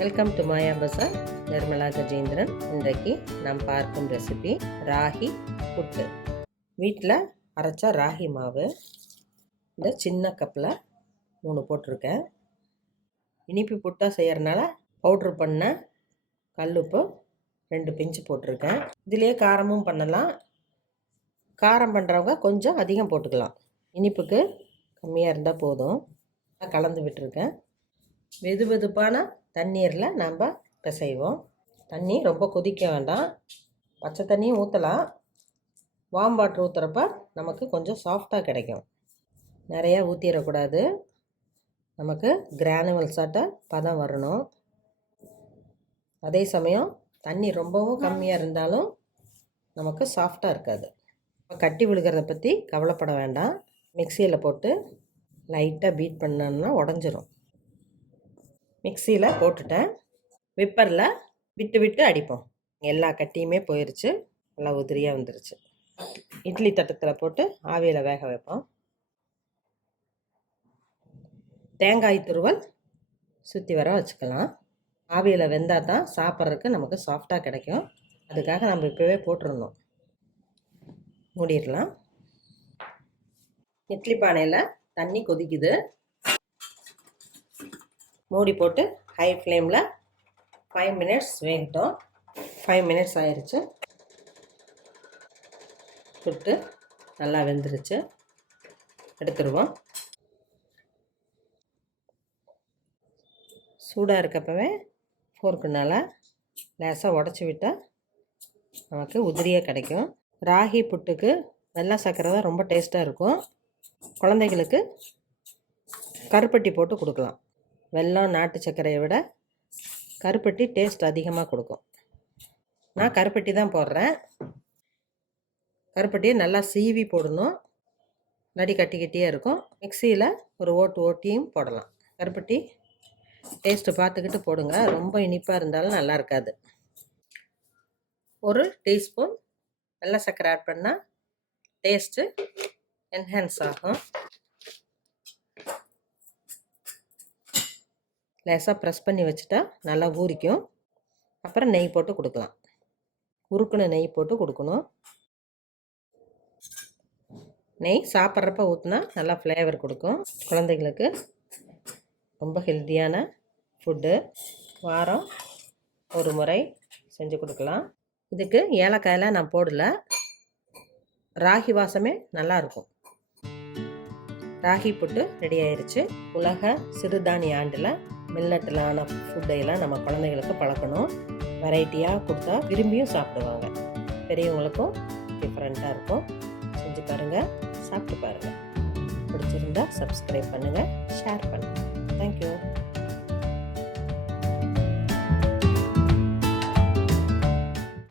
Welcome to Maya Bazaar Nirmala Gajendran இன்றைக்கு நாம் பார்க்கும் ரெசிபி ராகி புட்டு. வீட்டில் அரைச்ச ராகி மாவு இந்த சின்ன கப்பில் மூணு போட்டிருக்கேன். இனிப்பு புட்டாக செய்கிறனால பவுட்ரு பண்ண கல்லுப்பு ரெண்டு பிஞ்சு போட்டிருக்கேன். இதுலேயே காரமும் பண்ணலாம். காரம் பண்ணுறவங்க கொஞ்சம் அதிகம் போட்டுக்கலாம். இனிப்புக்கு கம்மியாக இருந்தால் போதும். நான் கலந்து விட்டுருக்கேன். வெது வெதுப்பான தண்ணீரில் நாம் பிசைவோம். தண்ணி ரொம்ப கொதிக்க வேண்டாம். பச்சை தண்ணியும் ஊற்றலாம் வாம் வாட்டர் ஊற்றுறப்ப நமக்கு கொஞ்சம் சாஃப்டாக கிடைக்கும். நிறையா ஊற்றிடக்கூடாது நமக்கு கிரானுவல்ஸாட்ட பதம் வரணும். அதே சமயம் தண்ணி ரொம்பவும் கம்மியாக இருந்தாலும் நமக்கு சாஃப்டாக இருக்காது. கட்டி விழுகிறத பற்றி கவலைப்பட வேண்டாம். மிக்சியில் போட்டு லைட்டாக பீட் பண்ணோம்னா உடஞ்சிரும். மிக்சியில் போட்டுட்டேன். விப்பரில் விட்டு விட்டு அடிப்போம். எல்லா கட்டியுமே போயிடுச்சு நல்லா உதிரியாக வந்துருச்சு. இட்லி தட்டத்தில் போட்டு ஆவியில் வேக வைப்போம். தேங்காய் துருவல் சுற்றி வர வச்சுக்கலாம். ஆவியில் வெந்தால் தான் சாப்பிட்றதுக்கு நமக்கு சாஃப்டாக கிடைக்கும். அதுக்காக நம்ம இப்போவே போட்டுருணும் மூடிடலாம். இட்லி பானையில் தண்ணி கொதிக்குது. மூடி போட்டு ஹை ஃப்ளேமில் ஃபைவ் மினிட்ஸ் வேகட்டும். ஃபைவ் மினிட்ஸ் ஆயிடுச்சு புட்டு நல்லா வெந்துருச்சு. எடுத்துருவோம். சூடாக இருக்கப்பவே ஃபோர்க்குனால் லேசாக உடச்சி விட்டால் நமக்கு உதிரியாக கிடைக்கும். ராகி புட்டுக்கு வெள்ளை சர்க்கரை தான் ரொம்ப டேஸ்ட்டாக இருக்கும். குழந்தைகளுக்கு கருப்பட்டி போட்டு கொடுக்கலாம். வெல்லம் நாட்டு சர்க்கரையை விட கருப்பட்டி டேஸ்ட் அதிகமாக கொடுக்கும். நான் கருப்பட்டி தான் போடுறேன். கருப்பட்டியை நல்லா சீவி போடணும். நடி கட்டி கட்டியே இருக்கும். மிக்சியில் ஒரு ஓட்டு ஓட்டியும் போடலாம். கருப்பட்டி டேஸ்ட்டு பார்த்துக்கிட்டு போடுங்க. ரொம்ப இனிப்பாக இருந்தாலும் நல்லா இருக்காது. ஒரு டீஸ்பூன் வெள்ளை சர்க்கரை ஆட் பண்ணால் டேஸ்ட்டு என்ஹான்ஸ் ஆகும். லேசாக ப்ரெஸ் பண்ணி வச்சுட்டா நல்லா ஊறிக்கும். அப்புறம் நெய் போட்டு கொடுக்கலாம். உருக்குன நெய் போட்டு கொடுக்கணும். நெய் சாப்பிட்றப்ப ஊற்றினா நல்லா ஃப்ளேவர் கொடுக்கும் குழந்தைங்களுக்கு ரொம்ப ஹெல்த்தியான ஃபுட்டு வாரம் ஒரு முறை செஞ்சு கொடுக்கலாம். இதுக்கு ஏலக்காயெல்லாம் நான் போடல. ராகி வாசமே நல்லாயிருக்கும் ராகி புட்டு ரெடி ஆயிடுச்சு உலக சிறுதானிய ஆண்டில் மில்லட்டிலான ஃபுட்டையெல்லாம் நம்ம குழந்தைங்களுக்கு பழக்கணும். வெரைட்டியாக கொடுத்தா விரும்பியும் சாப்பிடுவாங்க. பெரியவங்களுக்கும் டிஃப்ரெண்ட்டாக இருக்கும். செஞ்சு பாருங்கள் சாப்பிட்டு பாருங்கள் பிடிச்சிருந்தா சப்ஸ்கிரைப் பண்ணுங்கள் ஷேர்